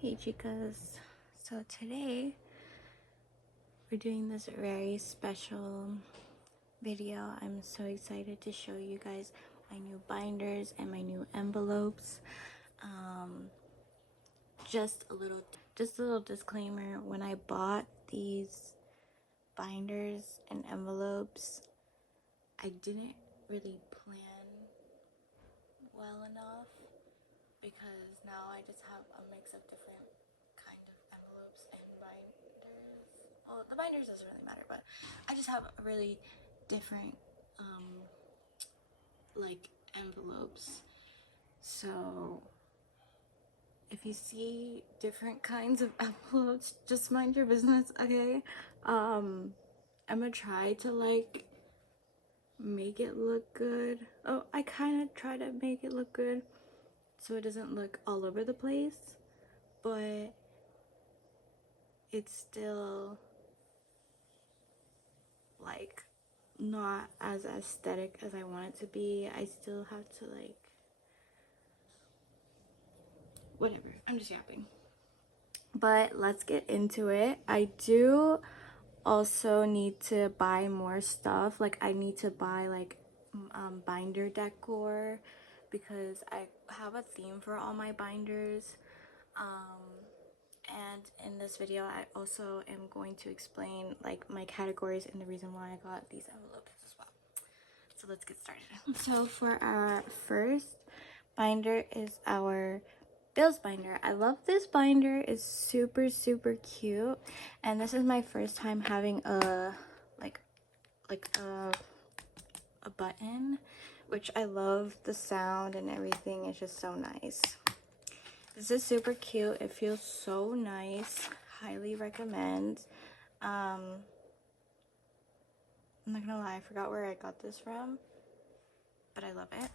Hey chicas, so today we're doing this very special video. I'm so excited to show you guys my new binders and my new envelopes. Um, just a little disclaimer, when I bought these binders and envelopes, I didn't really plan well enough because now I just have a mix of different kind of envelopes and binders. Well, the binders doesn't really matter, but I just have a really different like envelopes. So if you see different kinds of envelopes, just mind your business, okay? I'm gonna try to like make it look good. Oh, I kind of try to make it look good so it doesn't look all over the place, but it's still like not as aesthetic as I want it to be. I still have to like whatever. I'm just yapping. But let's get into it. I do also need to buy more stuff. Like I need to buy like binder decor because I have a theme for all my binders. And in this video I also am going to explain like my categories and the reason why I got these envelopes as well. So let's get started. So for our first binder is our Bills binder. I love this binder. It's super cute, and this is my first time having a a button, which I love the sound and everything. It's just so nice. This is super cute. It feels so nice. Highly recommend. I'm not gonna lie, I forgot where I got this from, but I love it.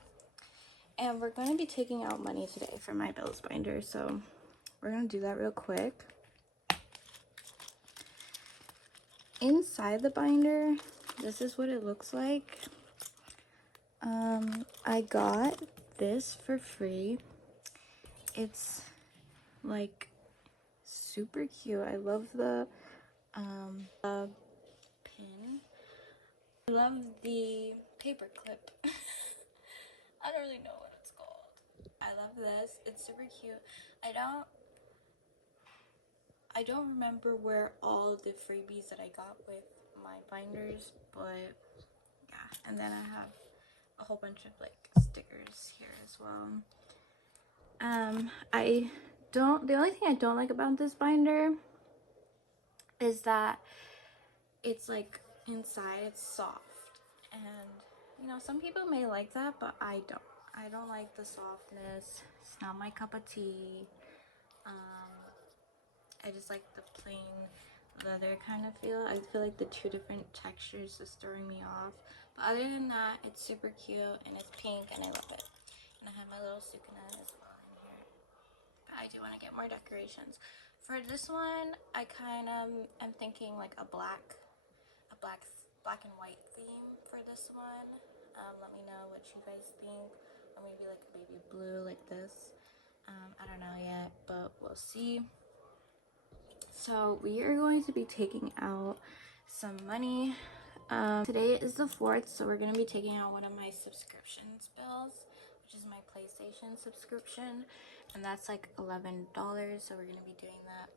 And we're going to be taking out money today for my Bills binder, so we're going to do that real quick. Inside the binder, this is what it looks like. I got this for free. It's like super cute. I love the pin. I love the paper clip. I don't really know what it's called. I love this. It's super cute. I don't remember where all the freebies that I got with my binders, but yeah. And then I have a whole bunch of like stickers here as well. The only thing I don't like about this binder is that it's like inside it's soft, and you know, some people may like that, but I don't like the softness. It's not my cup of tea. I just like the plain leather kind of feel. I feel like the two different textures is throwing me off. But other than that, it's super cute and it's pink and I love it. And I have my little sukuna as well in here. But I do want to get more decorations. For this one, I kind of am thinking like a black and white theme for this one. Let me know what you guys think. Or maybe like a baby blue like this. I don't know yet, but we'll see. So we are going to be taking out some money. Today is the 4th, so we're going to be taking out one of my subscriptions bills, which is my PlayStation subscription, and that's like $11, so we're going to be doing that.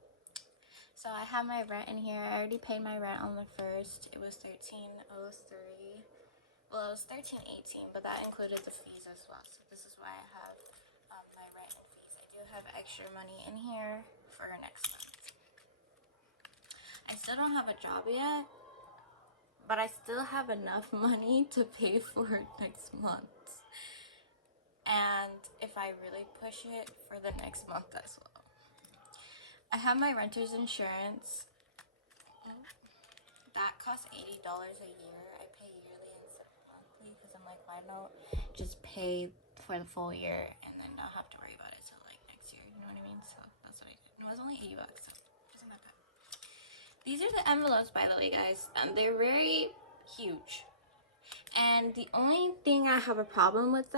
So I have my rent in here. I already paid my rent on the 1st. It was $13.03. Well, it was $13.18, but that included the fees as well. So this is why I have my rent and fees. I do have extra money in here for next month. I still don't have a job yet, but I still have enough money to pay for next month. And if I really push it, for the next month as well. I have my renter's insurance. That costs $80 a year. I pay yearly instead of monthly because I'm like, why not just pay for the full year and then not have to worry about it till like next year, you know what I mean? So that's what I did. And it was only $80, so it isn't that bad. These are the envelopes, by the way, guys. They're very huge. And the only thing I have a problem with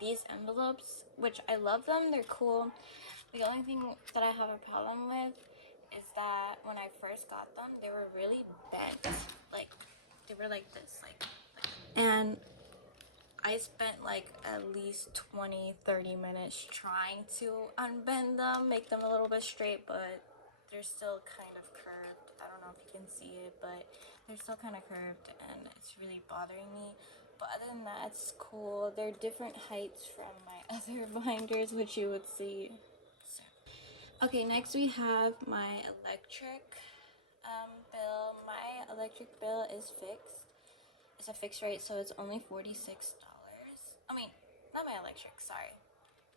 these envelopes, which I love them, they're cool, The only thing that I have a problem with is that when I first got them, they were really bent. Like, they were like this. And I spent like at least 20-30 minutes trying to unbend them, make them a little bit straight, but they're still kind of curved. I don't know if you can see it, but they're still kind of curved and it's really bothering me. But other than that, it's cool. They're different heights from my other binders, which you would see. Okay, next we have my electric bill. My electric bill is fixed. It's a fixed rate, so it's only $46. I mean, not my electric, sorry.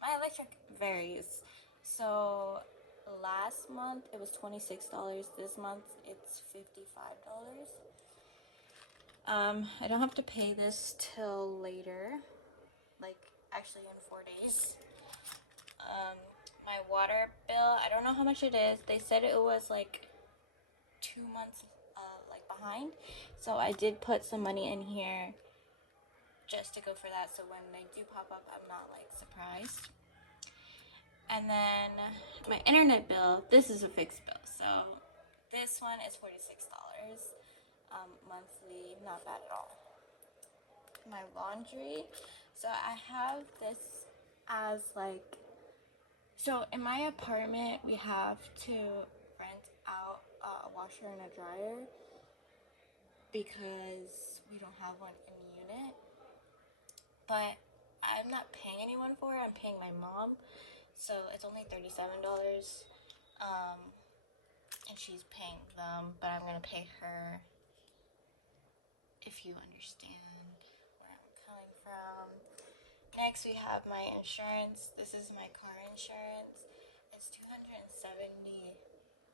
My electric varies. So last month it was $26. This month it's $55. I don't have to pay this till later, like actually in 4 days. My water bill, I don't know how much it is. They said it was like 2 months like behind, so I did put some money in here just to go for that, so when they do pop up, I'm not like surprised. And then my internet bill, this is a fixed bill, so this one is $46 monthly, not bad at all. My laundry, so I have this as like, so in my apartment we have to rent out a washer and a dryer because we don't have one in the unit. But I'm not paying anyone for it. I'm paying my mom, so it's only $37. And she's paying them, but I'm gonna pay her. If you understand where I'm coming from. Next, we have my insurance. This is my car insurance. It's $270.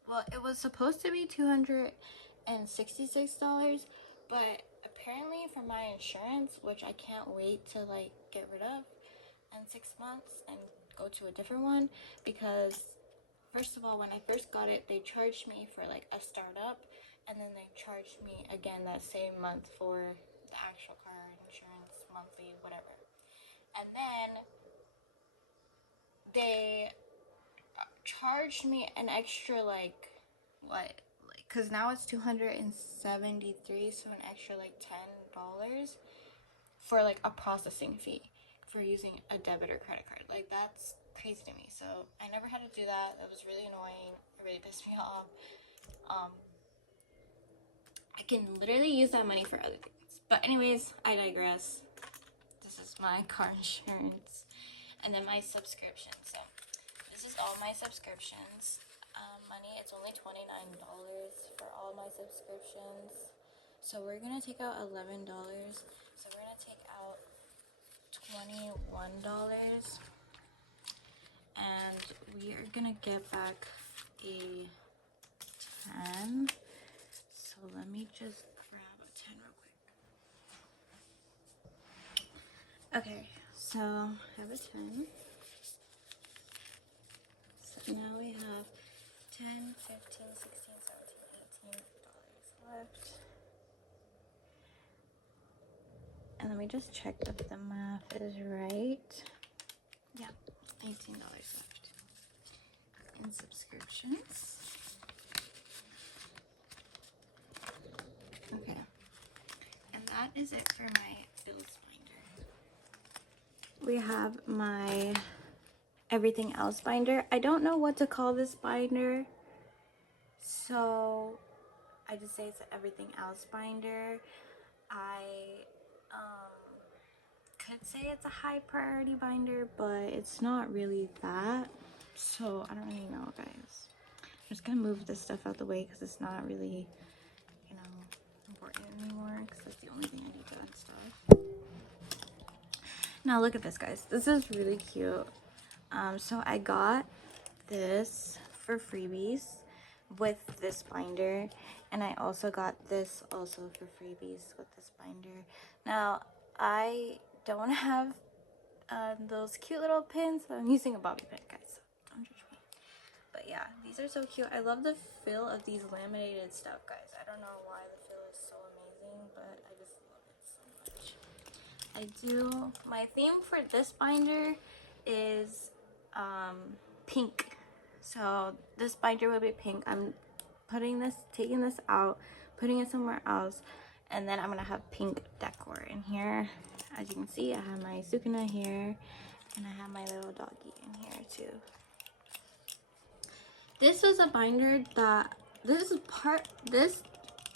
Well, it was supposed to be $266, but apparently for my insurance, which I can't wait to like get rid of in 6 months and go to a different one, because first of all, when I first got it, they charged me for like a startup, and then they charged me again that same month for the actual car insurance, monthly, whatever. And then they charged me an extra like, what, like, because now it's $273, so an extra like $10 for like a processing fee for using a debit or credit card. Like, that's crazy to me. So I never had to do that. That was really annoying. It really pissed me off. I can literally use that money for other things. But anyways, I digress. This is my car insurance. And then my subscription. So this is all my subscriptions. Money, it's only $29 for all my subscriptions. So we're going to take out $11. So we're going to take out $21. And we are going to get back a 10. So let me just grab a 10 real quick. Okay, so I have a 10. So now we have 10, 15, 16, 17, $18 left. And let me just check if the math is right. Yeah, $18 left in subscriptions. Okay, and that is it for my bills binder. We have my everything else binder. I don't know what to call this binder, so I just say it's an everything else binder. I could say it's a high priority binder, but it's not really that, so I don't really know, guys. I'm just gonna move this stuff out the way because it's not really, you know, important anymore, because that's the only thing I need to unstuff. Now look at this, guys. This is really cute. So I got this for freebies with this binder, and I also got this also for freebies with this binder. Now I don't have those cute little pins, but I'm using a bobby pin, guys, so don't judge me. But yeah, these are so cute. I love the feel of these laminated stuff, guys. I don't know why the feel is so amazing, but I just love it so much. My theme for this binder is pink. So this binder will be pink. I'm taking this out, putting it somewhere else, and then I'm gonna have pink decor in here. As you can see, I have my Sukuna here, and I have my little doggy in here too. This was a binder that this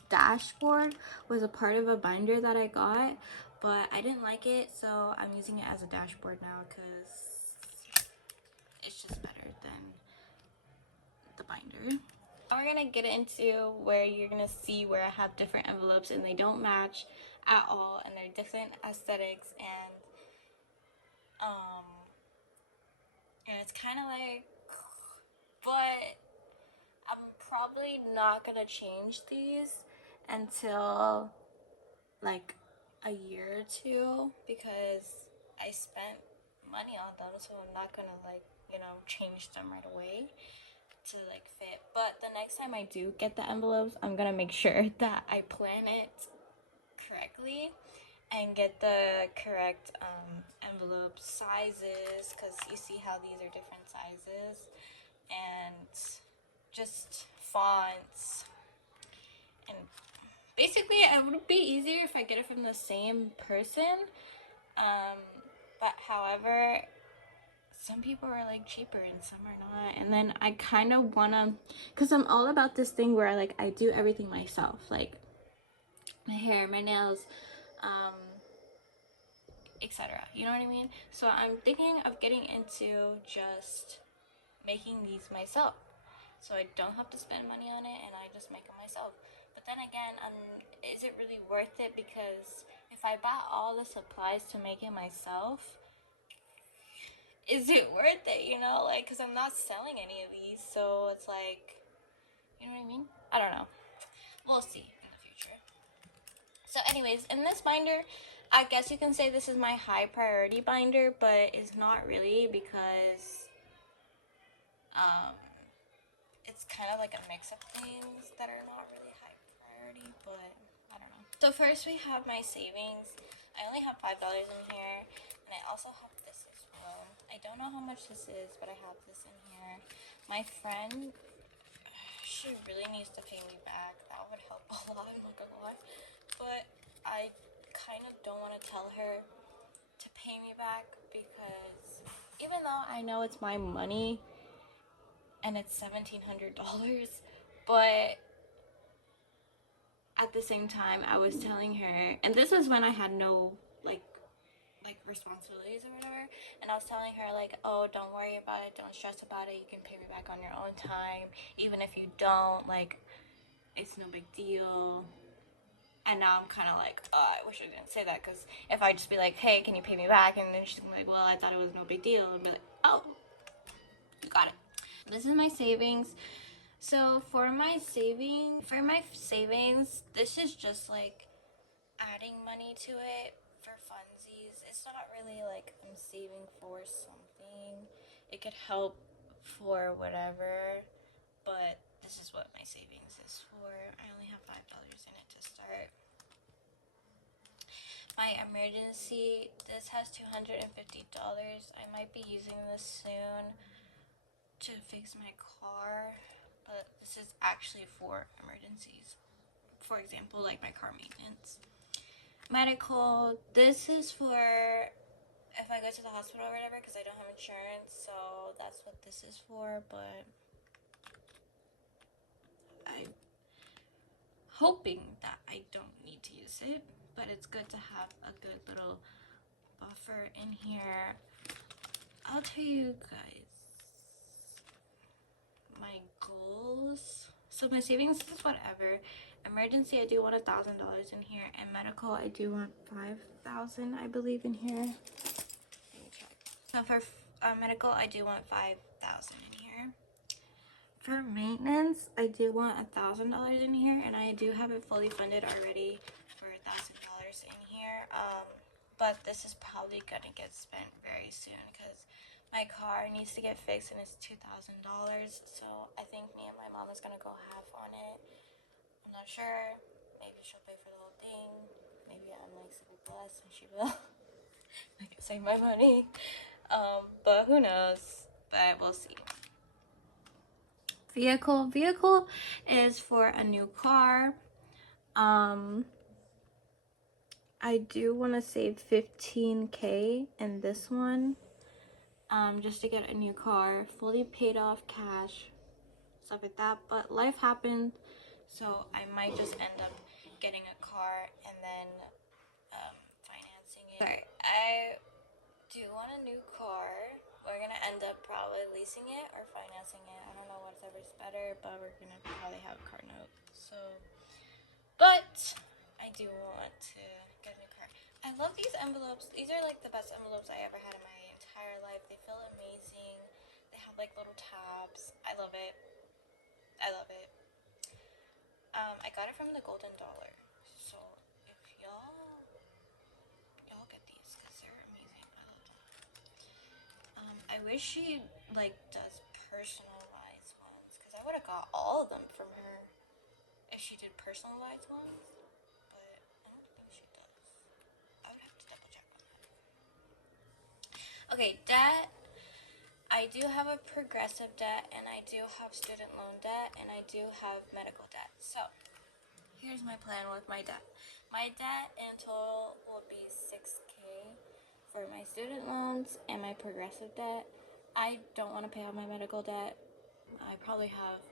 dashboard was a part of a binder that I got, but I didn't like it, so I'm using it as a dashboard now because it's just better than the binder. Now we're gonna get into where you're gonna see where I have different envelopes and they don't match at all, and they're different aesthetics, and it's kind of like, but I'm probably not gonna change these until like a year or two because I spent money on them, so I'm not gonna like, you know, change them right away to like fit. But the next time I do get the envelopes, I'm gonna make sure that I plan it correctly and get the correct envelope sizes, because you see how these are different sizes, and just fonts, and basically it would be easier if I get it from the same person, but however, some people are like cheaper and some are not, and then I kind of wanna, because I'm all about this thing where like I do everything myself, like my hair, my nails, etc. You know what I mean? So I'm thinking of getting into just making these myself, so I don't have to spend money on it and I just make it myself. But then again, is it really worth it? Because if I bought all the supplies to make it myself, is it worth it, you know? Like, because I'm not selling any of these, so it's like, you know what I mean? I don't know. We'll see in the future. So anyways, in this binder, I guess you can say this is my high priority binder, but it's not really, because it's kind of like a mix of things that are not really high priority, but I don't know. So first we have my savings. I only have $5 in here, and I also have this as well. I don't know how much this is, but I have this in here. My friend, she really needs to pay me back. That would help a lot, I'm not gonna lie. But I kind of don't want to tell her to pay me back, because even though I know it's my money and it's $1,700, but at the same time I was telling her, and this is when I had no like responsibilities or whatever, and I was telling her like, oh, don't worry about it, don't stress about it, you can pay me back on your own time, even if you don't, like, it's no big deal. And now I'm kind of like, oh, I wish I didn't say that, because if I just be like, hey, can you pay me back, and then she's like, well, I thought it was no big deal, and be like, oh, you got it. This is my savings. So for my savings, this is just like adding money to it for funsies. It's not really like I'm saving for something. It could help for whatever, but this is what my savings is for. I only have $5 in it to start. My emergency, this has $250. I might be using this soon to fix my car, but this is actually for emergencies. For example, like my car maintenance. Medical, this is for if I go to the hospital or whatever, because I don't have insurance, so that's what this is for. But I'm hoping that I don't need to use it, but it's good to have a good little buffer in here. I'll tell you guys my goals. So my savings is whatever. Emergency, I do want $1,000 in here, and medical, I do want $5,000, I believe, in here. Let me check. So for medical, I do want $5,000 in here. For maintenance, I do want $1,000 in here, and I do have it fully funded already for $1,000 in here. But this is probably gonna get spent very soon, because my car needs to get fixed and it's $2,000. So I think me and my mom is gonna go half on it. I'm not sure. Maybe she'll pay for the whole thing. Maybe I'm like super blessed and she will. I can save my money. But who knows? But we'll see. vehicle. Vehicle is for a new car. I do want to save 15K in this one, just to get a new car, fully paid off cash, stuff like that. But life happened, so I might just end up getting a car and then financing it. Sorry, I do want a new car. We're gonna end up probably leasing it or financing it. I don't know whatever's better, but we're gonna probably have a car note. So, but I do want to get a new car. I love these envelopes. These are like the best envelopes I ever had in my entire life. They feel amazing. They have like little tabs. I love it. I love it. I got it from the Golden Dollar. So if y'all get these, because they're amazing. I love them. I wish she like does personalized ones, because I would have got all of them from her if she did personalized ones. But I don't think she does. I would have to double check on that. Okay, debt. I do have a progressive debt, and I do have student loan debt, and I do have medical debt. So here's my plan with my debt. My debt in total will be 6K for my student loans and my progressive debt. I don't want to pay off my medical debt. I probably have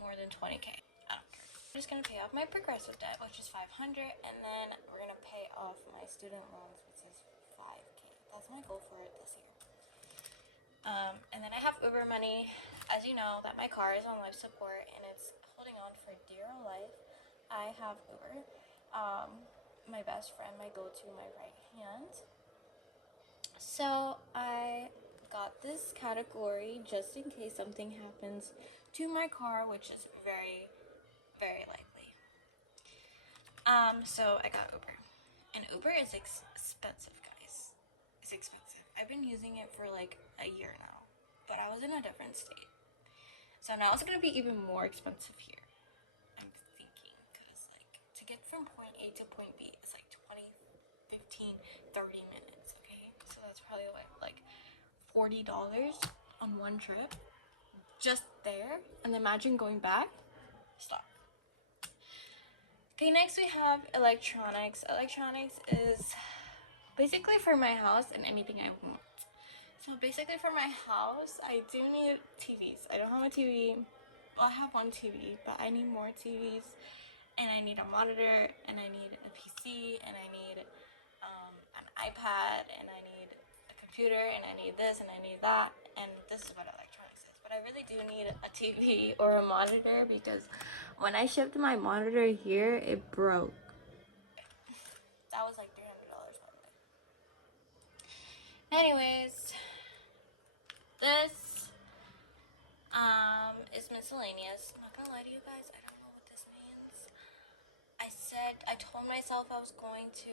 more than 20K. I don't care. I'm just gonna pay off my progressive debt, which is 500, and then we're gonna pay off my student loans, which is 5K. That's my goal for it this year. And then I have Uber money. As you know, that my car is on life support and it's holding on for dear life. I have Uber. My best friend, my go-to, my right hand. So I got this category just in case something happens to my car, which is very, very likely. So I got Uber. And Uber is expensive, guys. It's expensive. I've been using it for like a year now, but I was in a different state. So now it's gonna be even more expensive here, I'm thinking, because like to get from point A to point B is like 20, 15, 30 minutes, okay? So that's probably like $40 on one trip, just there. And imagine going back. Stop. Okay, next we have electronics. Electronics is basically for my house and anything I want. So basically for my house, I do need TVs. I don't have a TV. Well, I have one TV, but I need more TVs. And I need a monitor, and I need a PC, and I need an iPad, and I need a computer, and I need this, and I need that. And this is what electronics is. But I really do need a TV or a monitor, because when I shipped my monitor here, it broke. That was like $300, by the way. Anyways, this is miscellaneous. I'm not gonna lie to you guys, I don't know what this means. I told myself I was going to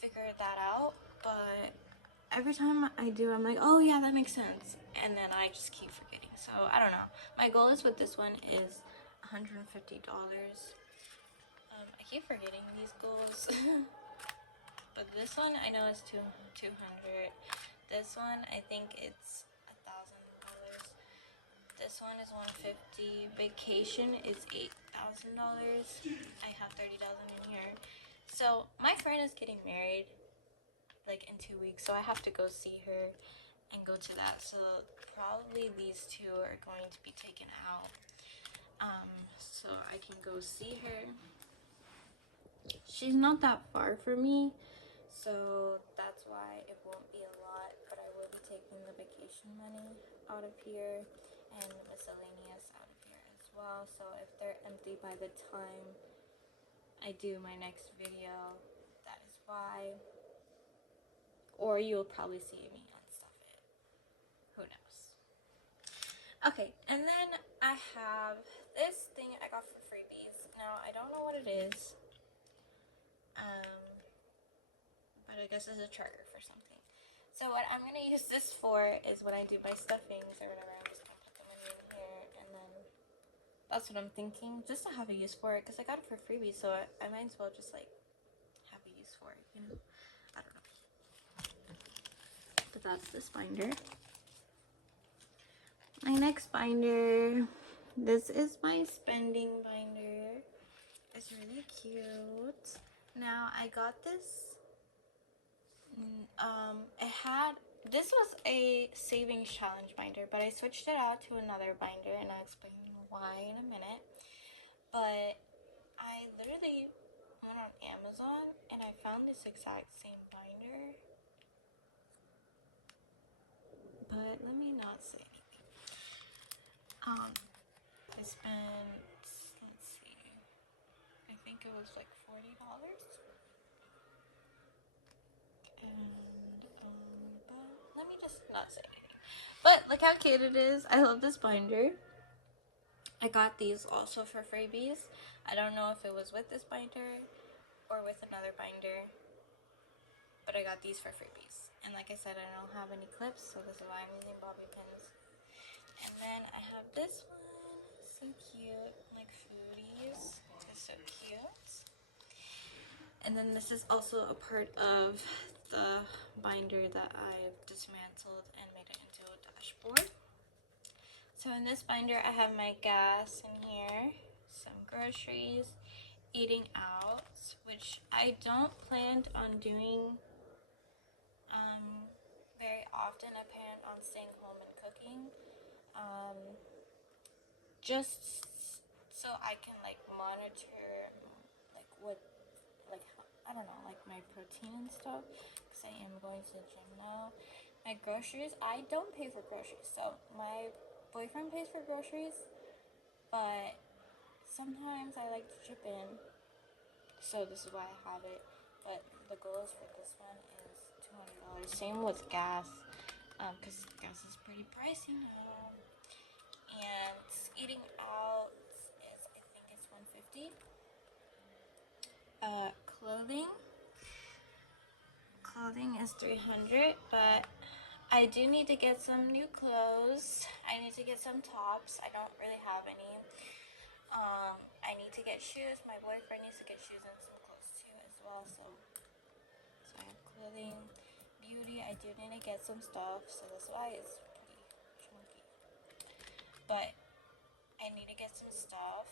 figure that out, but every time I do, I'm like, oh yeah, that makes sense. And then I just keep forgetting. So I don't know. My goal is with this one is $150. I keep forgetting these goals. But this one I know is 200. This one I think it's $1,000. This one is $150. Vacation is $8,000. I have $30,000 in here. So my friend is getting married like in 2 weeks, so I have to go see her and go to that. So probably these two are going to be taken out, so I can go see her. She's not that far from me, so that's why it won't be a lot, but I will be taking the vacation money out of here and miscellaneous out of here as well. So if they're empty by the time I do my next video, that is why. Or you'll probably see me unstuff it. Who knows? Okay, and then I have this thing I got for freebies. Now, I don't know what it is. But I guess it's a charger for something. So what I'm going to use this for is when I do my stuffings or whatever, I'm just going to put the money in here, and then that's what I'm thinking, just to have a use for it, because I got it for freebie, so I might as well just like have a use for it, you know? I don't know. But that's this binder. My next binder This is my spending binder. It's really cute. Now I got this. This was a savings challenge binder, but I switched it out to another binder, and I'll explain why in a minute. But I literally went on Amazon and I found this exact same binder. But let me not say anything. I spent, let's see, I think it was like $40. And but let me just not say anything. But look how cute it is. I love this binder. I got these also for freebies. I don't know if it was with this binder or with another binder, but I got these for freebies. And like I said, I don't have any clips, so this is why I'm using bobby pins. And then I have this one, so cute, like foodies. It's so cute. And then this is also a part of the binder that I've dismantled and made it into a dashboard. So in this binder, I have my gas in here, some groceries, eating out, which I don't plan on doing very often. I plan on staying home and cooking, just so I can like monitor like what, like, I don't know, like my protein and stuff, because I am going to the gym now. My groceries, I don't pay for groceries, so my boyfriend pays for groceries, but sometimes I like to chip in, so this is why I have it. But the goals for this one is $200. Same with gas, because gas is pretty pricey now. And eating out is, I think it's $150. Clothing is $300, but I do need to get some new clothes. I need to get some tops. I don't really have any. I need to get shoes. My boyfriend needs to get shoes and some clothes too as well. So I have clothing. Beauty, I do need to get some stuff, so that's why it's pretty chunky. But I need to get some stuff.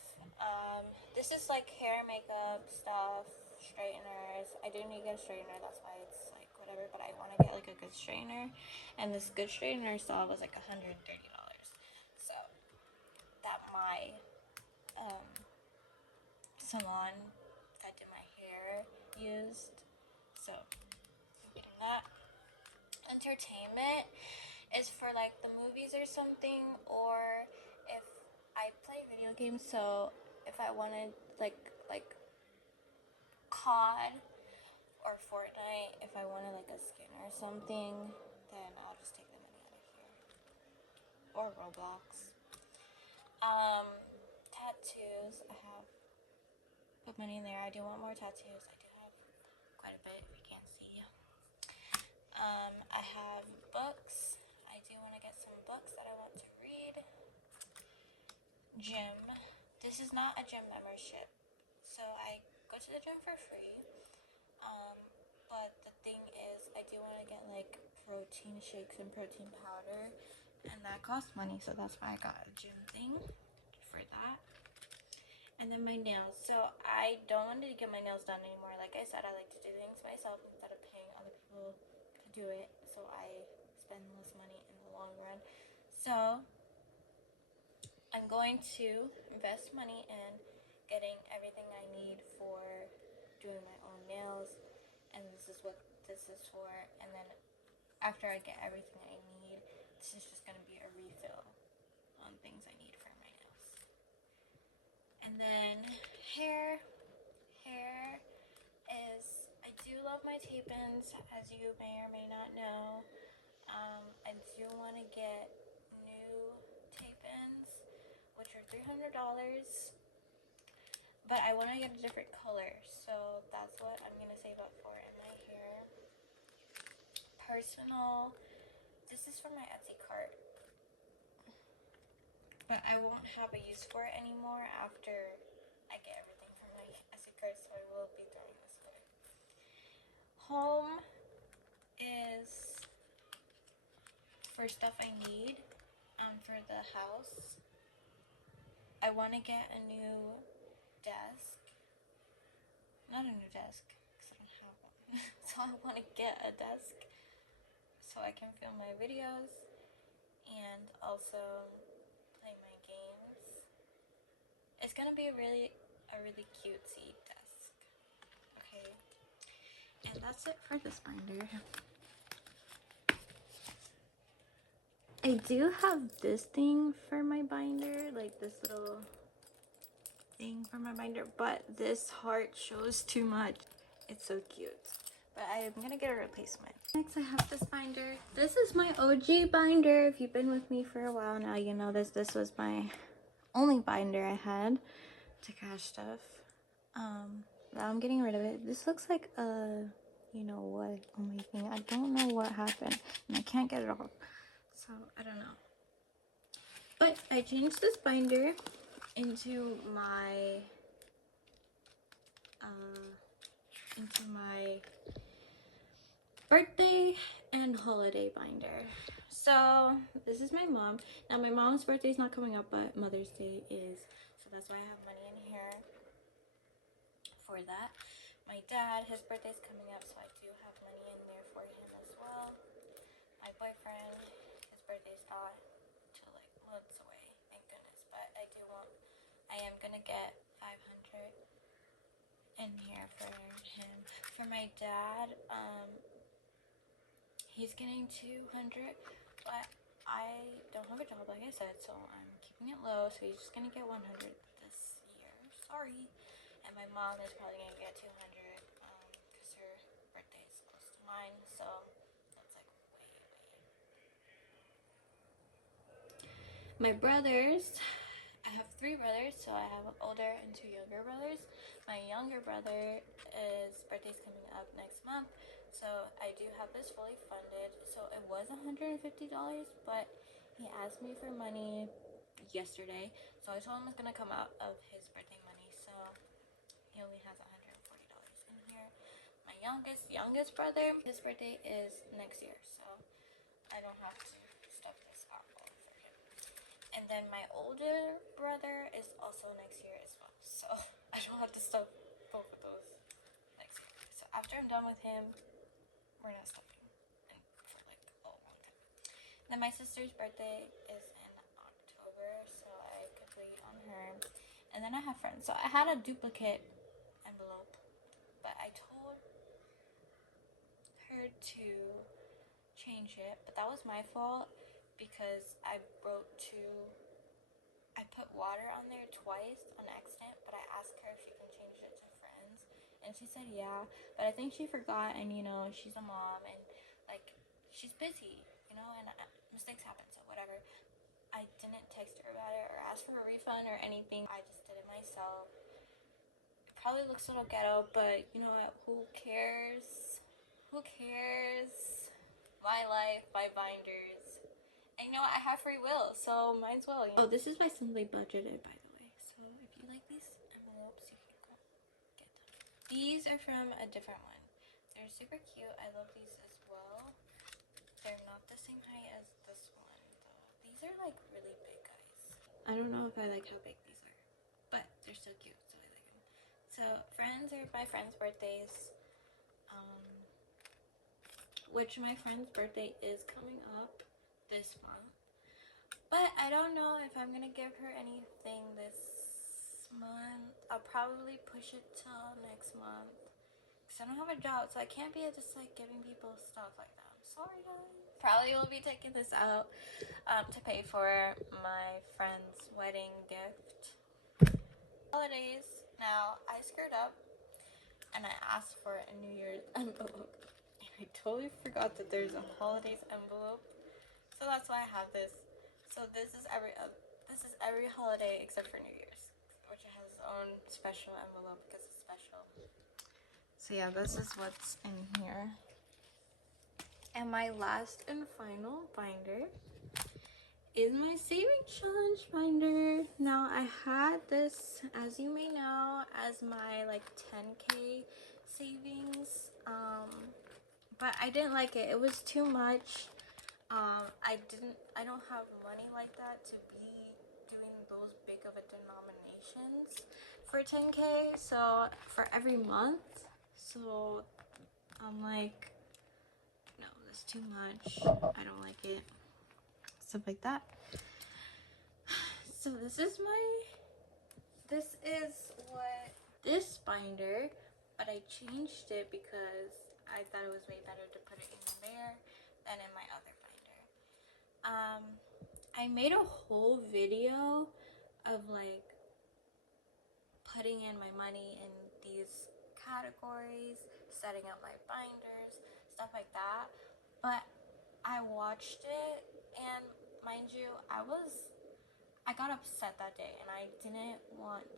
This is like hair, makeup stuff, straighteners. I do need to get a straightener, that's why it's like whatever, but I want to get like a good straightener, and this good straightener style was like $130. So that my salon that did my hair used. So I'm getting that. Entertainment is for like the movies or something, or if I play video games, so if I wanted like COD or Fortnite, if I wanted like a skin or something, then I'll just take the money out of here. Or Roblox. Tattoos, I have put money in there. I do want more tattoos. I do have quite a bit, if you can't see. I have books. I do want to get some books that I want to read. Gym. This is not a gym membership, so I go to the gym for free. But the thing is, I do want to get like protein shakes and protein powder, and that costs money, so that's why I got a gym thing for that. And then my nails. So I don't want to get my nails done anymore. Like I said, I like to do things myself instead of paying other people to do it, so I spend less money in the long run. So I'm going to invest money in getting everything I need for doing my own nails, and this is what this is for. And then after I get everything I need, this is just going to be a refill on things I need for my nails. And then hair is, I do love my tape-ins, as you may or may not know. I do want to get new tape-ins, which are $300, but I want to get a different color, so that's what I'm going to save up for in my hair. Personal, this is from my Etsy cart, but I won't have a use for it anymore after I get everything from my Etsy cart, so I will be throwing this away. Home is for stuff I need for the house. I want to get a new desk. Not a new desk, because I don't have one. So I want to get a desk so I can film my videos and also play my games. It's gonna be a really cutesy desk. Okay. And that's it for this binder. I do have this thing for my binder, like this little thing for my binder, but this heart shows too much. It's so cute. But I'm gonna get a replacement. Next I have this binder. This is my OG binder. If you've been with me for a while now, you know this. This was my only binder I had to cash stuff. Now I'm getting rid of it. This looks like a, you know what, on my thing. I don't know what happened and I can't get it off. So I don't know. But I changed this binder into my birthday and holiday binder. So this is my mom. Now my mom's birthday is not coming up, but Mother's Day is. So that's why I have money in here for that. My dad, his birthday's coming up, so I do have money in there for him as well. My boyfriend, his birthday's not till like months away, thank goodness. But I am gonna get 500 in here for him. For my dad, he's getting 200, but I don't have a job, like I said, so I'm keeping it low. So he's just gonna get 100 this year. Sorry. And my mom is probably gonna get 200 because her birthday is close to mine. So that's like way. My brothers, I have 3 brothers, so I have an older and 2 younger brothers. My younger brother, his birthday's coming up next month, so I do have this fully funded. So it was $150, but he asked me for money yesterday, so I told him it's gonna come out of his birthday money. So he only has $140 in here. My youngest brother, his birthday is next year, so I don't have to stuff this out all for him. And then my older brother is also next year as well, so I don't have to stuff both of those next year. So after I'm done with him, we're not stuffing for like a long time. Then my sister's birthday is in October, so I could wait on her. And then I have friends. So I had a duplicate envelope, but I told her to change it, but that was my fault because I put water on there twice on accident, but I asked her if she can change it to friends, and she said yeah, but I think she forgot, and you know, she's a mom, and like, she's busy, you know, and mistakes happen, so whatever. I didn't text her about it or ask for a refund or anything. I just did it myself. It probably looks a little ghetto, but you know what, who cares? Who cares? My life, my binders. And you know what? I have free will, so might as well. You know? Oh, this is by Simply Budgeted, by the way. So if you like these envelopes, you can go get them. These are from a different one. They're super cute. I love these as well. They're not the same height as this one, though. These are like really big, guys. I don't know if I like how big these are, but they're still cute, so I like them. So friends are my friends' birthdays. Which my friend's birthday is coming up this month, but I don't know if I'm gonna give her anything this month. I'll probably push it till next month because I don't have a job, so I can't be just like giving people stuff like that. I'm sorry, guys. Probably will be taking this out to pay for my friend's wedding gift. Holidays. Now I screwed up and I asked for a New Year's envelope. I totally forgot that there's a holidays envelope, so that's why I have this. So this is every holiday except for New Year's, which has its own special envelope because it's special. So yeah, this is what's in here. And my last and final binder is my saving challenge binder. Now I had this, as you may know, as my like 10K savings. But I didn't like it. It was too much. I don't have money like that to be doing those big of a denominations for 10K, so for every month. So I'm like, no, that's too much. I don't like it. Stuff like that. So this is what this binder, but I changed it because I thought it was way better to put it in there than in my other binder. I made a whole video of like putting in my money in these categories, setting up my binders, stuff like that. But I watched it, and mind you, I got upset that day and I didn't want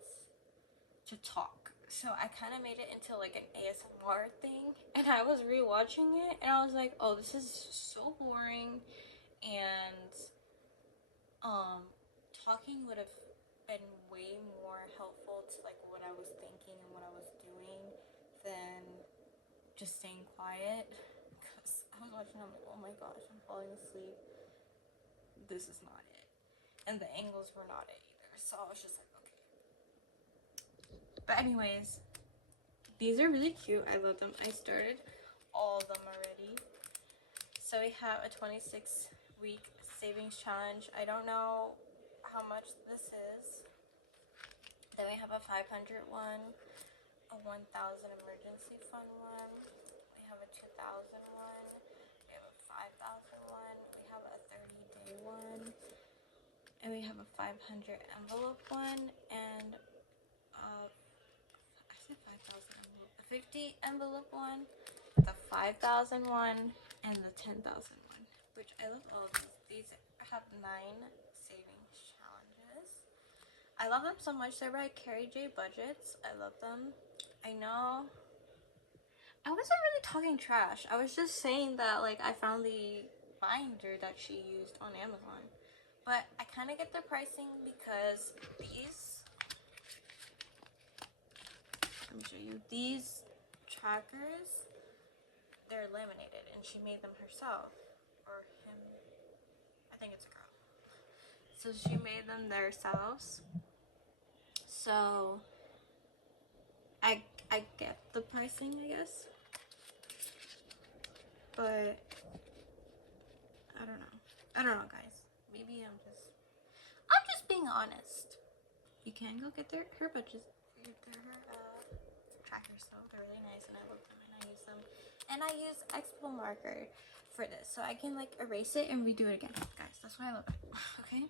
to talk. So I kind of made it into like an ASMR thing, and I was rewatching it and I was like, oh, this is so boring, and talking would have been way more helpful to like what I was thinking and what I was doing than just staying quiet. Because I was watching, I'm like, oh my gosh, I'm falling asleep. This is not it. And the angles were not it either. So I was just like, okay. But anyways, these are really cute. I love them. I started all of them already. So we have a 26-week savings challenge. I don't know how much this is. Then we have a 500 one, a 1,000 emergency fund one. We have a 2,000 one. We have a 5,000 one. We have a 30-day one. And we have a 500 envelope one, and I said 5,000 envelope, a 50 envelope one, the 5,000 one, and the 10,000 one, which I love all of these. These have 9 savings challenges. I love them so much. They're by Carrie J Budgets. I love them. I know I wasn't really talking trash. I was just saying that like I found the binder that she used on Amazon. But I kind of get the pricing because these, let me show you, these trackers, they're laminated, and she made them herself, or him, I think it's a girl. So she made them themselves. So I get the pricing, I guess, but I don't know, guys. Maybe I'm just being honest. You can go get her budgets, trackers though. They're really nice, and I love them, and I use them. And I use Expo marker for this, so I can like erase it and redo it again, guys. That's why I love it. Okay,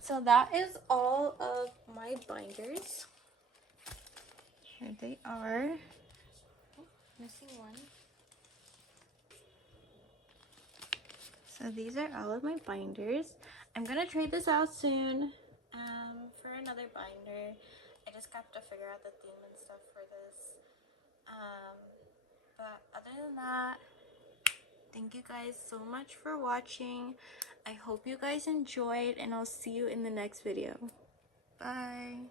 so that is all of my binders. Here they are. Oh, missing one. So these are all of my binders. I'm gonna trade this out soon for another binder. I just got to figure out the theme and stuff for this. But other than that, thank you guys so much for watching. I hope you guys enjoyed, and I'll see you in the next video. Bye.